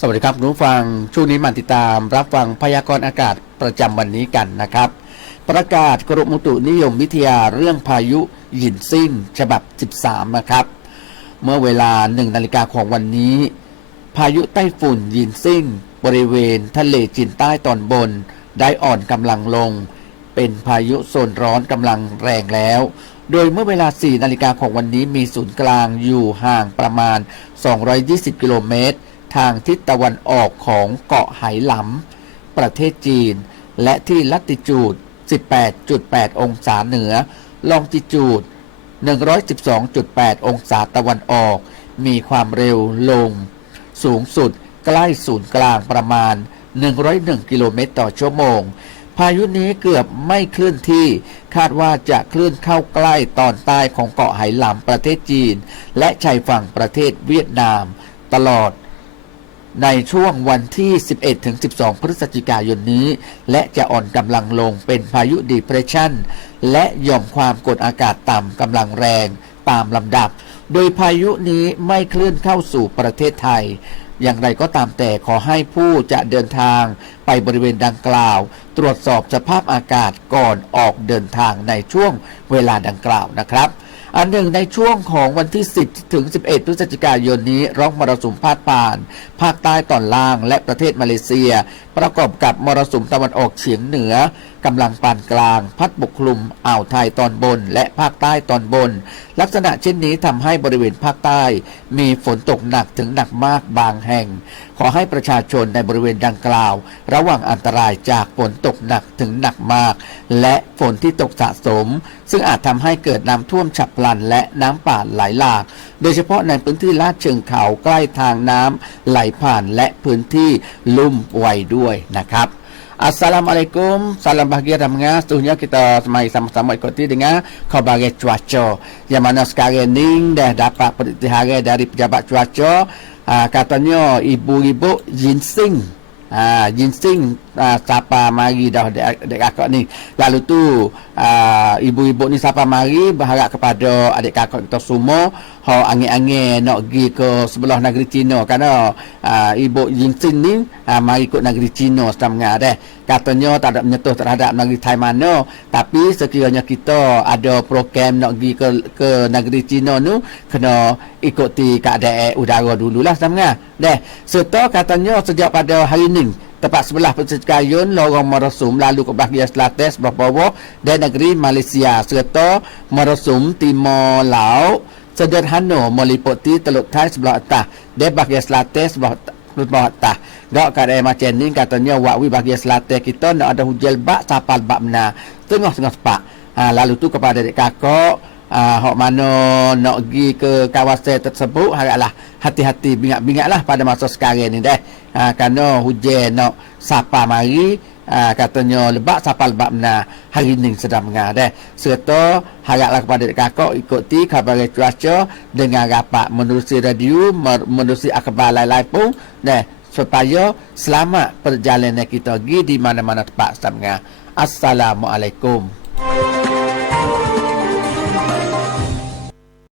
สวัสดีครับคุณผู้ฟังช่วงนี้มาติดตามรับฟังพยากรณ์อากาศประจำวันนี้กันนะครับ ประกาศกรมอุตุนิยมวิทยาเรื่องพายุหยินซิ่งฉบับ 13 นะครับ เมื่อเวลา 1 นาฬิกาของวันนี้ พายุไต้ฝุ่นหยินซิ่ง บริเวณทะเลจีนใต้ตอนบน ได้อ่อนกำลังลง เป็นพายุโซนร้อนกำลังแรงแล้ว โดยเมื่อเวลา 4 นาฬิกาของวันนี้มีศูนย์กลางอยู่ห่างประมาณ 220 กิโลเมตร ทางทิศตะวันออกของเกาะไหหลำประเทศจีน และที่ลัติจูด 18.8 องศาเหนือ ลองติจูด 112.8 องศาตะวันออก มีความเร็วลง สูงสุดใกล้ศูนย์กลางประมาณ 101 กิโลเมตรต่อชั่วโมง พายุนี้เกือบไม่เคลื่อนที่ คาดว่าจะเคลื่อนเข้าใกล้ตอนใต้ของเกาะไหหลำประเทศจีน และชายฝั่งประเทศเวียดนาม ตลอด ในช่วงวันที่ 11 ถึง 12 พฤศจิกายนนี้ และจะอ่อนกำลังลงเป็นพายุดีเพรสชันและหย่อมความกดอากาศต่ำกำลังแรงตามลำดับ โดยพายุนี้ไม่เคลื่อนเข้าสู่ประเทศไทย อย่างไรก็ตามแต่ขอให้ผู้จะเดินทางไปบริเวณดังกล่าว ตรวจสอบสภาพอากาศก่อนออกเดินทางในช่วงเวลาดังกล่าวนะครับ อันหนึ่งในช่วงของวันที่ 10 ถึง 11 พฤศจิกายนนี้ร่องมรสุมพาดผ่าน ภาคใต้ตอนล่างและประเทศมาเลเซีย ประกอบกับมรสุมตะวันออกเฉียงเหนือ กำลังปานกลาง พัดปกคลุมอ่าวไทยตอนบน และภาคใต้ตอนบน ลักษณะเช่นนี้ทำให้บริเวณภาคใต้ มีฝนตกหนักถึงหนักมากบางแห่ง ขอให้ประชาชนในบริเวณดังกล่าว ระวังอันตรายจากฝนตกหนักถึงหนักมาก และฝนที่ตกสะสม ซึ่งอาจทำให้เกิดน้ำท่วมฉับพลันและน้ำป่าไหลหลากโดยเฉพาะในพื้นที่ลาดเชิงเขาใกล้ทางน้ำไหลผ่านและพื้นที่ลุ่มไวด้วยนะครับ Assalamualaikum, salam bahagia dan mengas. Seterusnya kita mari sama-sama ikuti dengan khabar cuaca. Yang mana sekarang ni dah dapat perhatian dari pejabat cuaca, uh, katanya ibu-ibu ginseng Ha, ginseng uh, siapa mari dah dek kakak ni. Lalu tu uh, ibu-ibu ni siapa mari berharap kepada adik kakak kita semua ha angin-angin nak pergi ke sebelah negeri Cina kerana uh, ibu ginseng ni uh, mari ikut negeri Cina setengah dah. Katanya tak ada menyentuh terhadap negeri Thai mana tapi sekiranya kita ada program nak pergi ke ke negeri Cina tu kena ikuti keadaan udara dululah setengah. Dah. Serta katanya sejak pada hari ni tepat sebelah Persekayun lorong merosum lalu ke bahagian selatan sebelah bawah dan negeri Malaysia serta merosum timur laut sederhana meliputi Teluk Thai sebelah atas dan bahagian selatan sebelah sebelah atas Gak keadaan macam ni katanya wakwi bahagian selatan kita nak ada hujan bak sapal bak benar tengah-tengah sepak ha, lalu tu kepada adik kakak uh, hok mana nak pergi ke kawasan tersebut haraplah hati-hati bingat-bingatlah pada masa sekarang ni dah uh, kerana hujan nak sapa mari uh, katanya lebak sapa lebak benar hari ni sedang mengar dah serta haraplah kepada kakak ikuti khabar cuaca dengan rapat menerusi radio menerusi akhbar lain-lain pun dah supaya selamat perjalanan kita pergi di mana-mana tempat sedang mengar Assalamualaikum